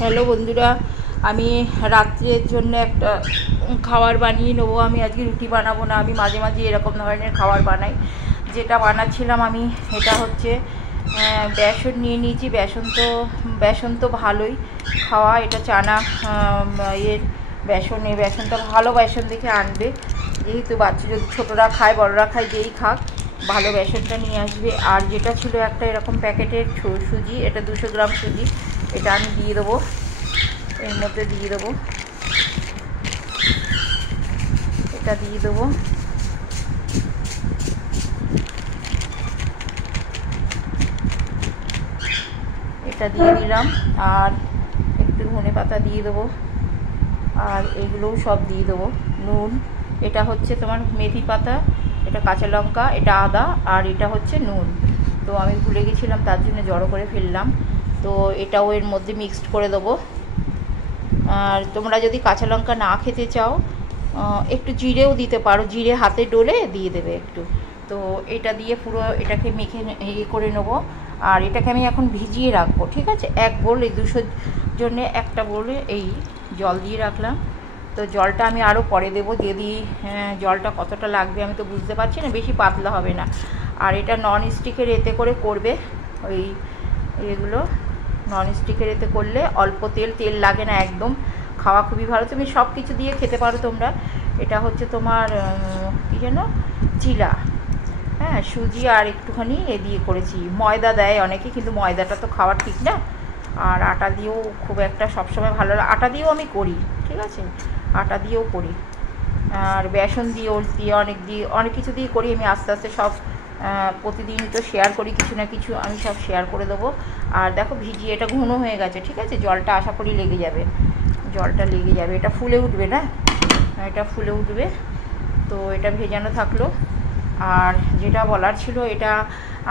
Hello বন্ধুরা, আমি রাত্রের জন্য একটা খাবার বানিয়ে নেবো। আমি আজকে রুটি বানাবো না, আমি মাঝে মাঝে এরকম ধরনের খাবার বানাই। যেটা বানাচ্ছিলাম আমি, এটা হচ্ছে বেসন নিয়ে নিয়েছি। বেসন তো ভালোই খাওয়া, এটা চানা এর বেসন। এই বেসনটা ভালো বেসন দেখে আনবে, যেহেতু বাচ্চা যদি ছোটরা খায় বড়রা খায় যেই খাক, ভালো বেসনটা নিয়ে আসবে। আর যেটা ছিল একটা এরকম প্যাকেটের সুজি, এটা 200 গ্রাম সুজি, এটা আমি দিয়ে দেবো, এর মধ্যে দিয়ে দেবো, এটা দিয়ে দেবো। এটা দিয়ে দিলাম, আর একটু ধনে পাতা দিয়ে দেবো, আর এগুলোও সব দিয়ে দেবো। নুন, এটা হচ্ছে তোমার মেথি পাতা, এটা কাঁচা লঙ্কা, এটা আদা, আর এটা হচ্ছে নুন। তো আমি ভুলে গেছিলাম, তার জন্য জড়ো করে ফেললাম। তো এটাও এর মধ্যে মিক্সড করে দেবো। আর তোমরা যদি কাঁচা লঙ্কা না খেতে চাও, একটু জিরেও দিতে পারো, জিরে হাতে ডলে দিয়ে দেবে একটু। তো এটা দিয়ে পুরো এটাকে মেখে করে নেবো। আর এটাকে আমি এখন ভিজিয়ে রাখবো, ঠিক আছে। এক বোল, এই 200 জন্যে একটা বোলে এই জল দিয়ে রাখলাম। তো জলটা আমি আরও পরে দেবো, যদি জলটা কতটা লাগবে আমি তো বুঝতে পারছি না, বেশি পাতলা হবে না। আর এটা নন স্টিকের এতে করে করবে, ওই এগুলো নন স্টিকের এতে করলে অল্প তেল লাগে না একদম, খাওয়া খুবই ভালো। তুমি সব কিছু দিয়ে খেতে পারো তোমরা। এটা হচ্ছে তোমার কী যেন, চিলা, হ্যাঁ, সুজি আর একটুখানি এ দিয়ে করেছি। ময়দা দেয় অনেকে, কিন্তু ময়দাটা তো খাওয়া ঠিক না। আর আটা দিয়েও খুব একটা সবসময় ভালো, আটা দিয়েও আমি করি, ঠিক আছে, আটা দিয়েও করি। আর বেসন দিয়েও অনেক কিছু দিয়ে করি আমি। আস্তে আস্তে সব প্রতিদিন তো শেয়ার করি, কিছু না কিছু আমি সব শেয়ার করে দেবো। আর দেখো ভিজিয়ে এটা ঘন হয়ে গেছে, ঠিক আছে। জলটা আশা করি লেগে যাবে, এটা ফুলে উঠবে না, এটা ফুলে উঠবে। তো এটা ভেজানো থাকলো। আর যেটা বলার ছিল, এটা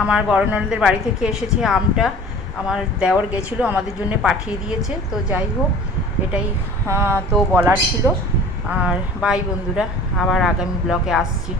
আমার বড় ননদের বাড়ি থেকে এসেছে আমটা, আমার দেওর গেছিলো, আমাদের জন্য পাঠিয়ে দিয়েছে। তো যাই হোক, এটাই তো বলার ছিল। আর বাই বন্ধুরা, আবার আগামী ব্লগে আসছি।